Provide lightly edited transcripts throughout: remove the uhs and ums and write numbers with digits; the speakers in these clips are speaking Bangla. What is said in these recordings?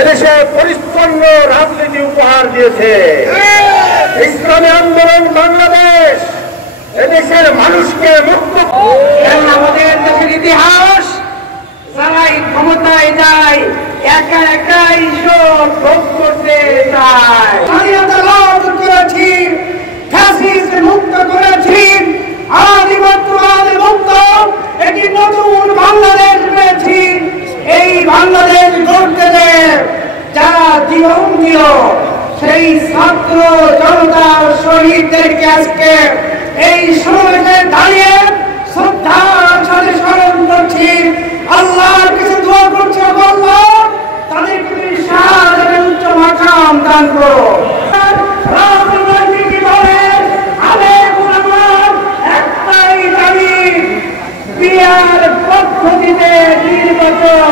এদেশে পরিচ্ছন্ন রাজনীতি উপহার দিয়েছে। ইসলামী আন্দোলন বাংলাদেশ এদেশের মানুষকে মুক্ত। আমাদের দেশের ইতিহাস যারাই ক্ষমতায় যায় একা একাই সব ভোগ করতে চায়। স্বাধীনতা লাভ করেছি, ফ্যাসিস্ট মুক্ত করেছি, আধিপত্যবাদ মুক্ত একটি নতুন বাংলাদেশ পেয়েছি। এই বাংলাদেশ গড়তে যারা জীবন দিল সেই ছাত্র জনতার শহীদদেরকে আজকে এই সমাবেশে দাঁড়িয়ে শ্রদ্ধার সাথে স্মরণ করছি। আল্লাহর কাছে দোয়া করছি, আল্লাহ তাদেরকে তুমি শাহাদাতের উচ্চ মাকাম দান করো। রাজনৈতিক দলের আবেগ আমার একটাই দাবি, পিয়ার পদ্ধতিতে নির্বাচন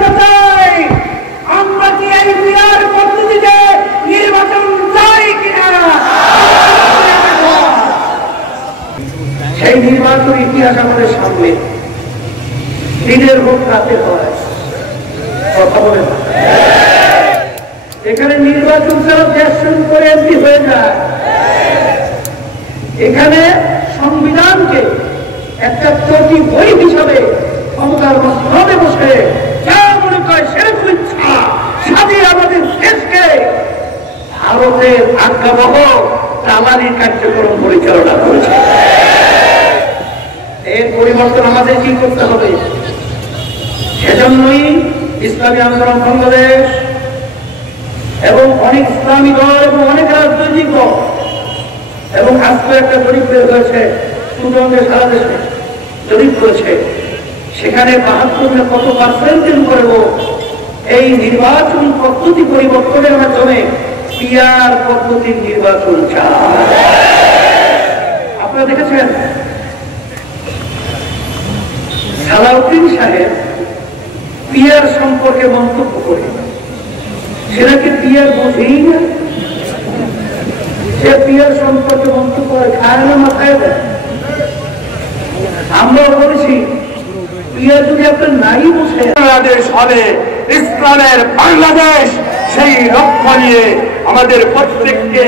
হতে হবে। আমরা কি এই পিয়ার পদ্ধতিতে নির্বাচন চাই কিনা? সেই নির্বাচন ইতিহাস আমাদের সামনে, দিনের হোক রাতে হয়, কথা বলে না। এখানে নির্বাচন ছাড়া দেশ শুরু করে এমপি হয়ে যায়। এখানে সংবিধানকে একটা চটি বই হিসাবে ক্ষমতার মাধ্যমে বসে যা মনে করে সেরকম ইচ্ছা সাজিয়ে আমাদের দেশকে ভারতের আজ্ঞাবহ দালালির কার্যক্রম পরিচালনা করেছে। এর পরিবর্তন আমাদের কি করতে হবে? সেজন্যই ইসলামী আন্দোলন বাংলাদেশ এবং অনেক ইসলামী দল এবং অনেক রাজনৈতিক দল এবং আজকে একটা জরিপ বের হয়েছে, সুতরাং সারা দেশে জরিপ করেছে, সেখানে ৭২ কত পার্সেন্টের উপরেও এই নির্বাচন পদ্ধতি পরিবর্তনের মাধ্যমে পিয়ার পদ্ধতির নির্বাচন চায়। আপনারা দেখেছেন সালাউদ্দিন সাহেব পিয়ার সম্পর্কে মন্তব্য করে, সেটাকে পিয়ার বোঝেই না, সে পিয়ার সম্পর্কে মন্তব্য করে, খায় না, মাথায় দেয়। আমরাও বলেছি পিয়ার যদি আপনার নাই বোঝে, বাংলাদেশ হবে ইসলামের বাংলাদেশ, সেই লক্ষ্য নিয়ে আমাদের প্রত্যেককে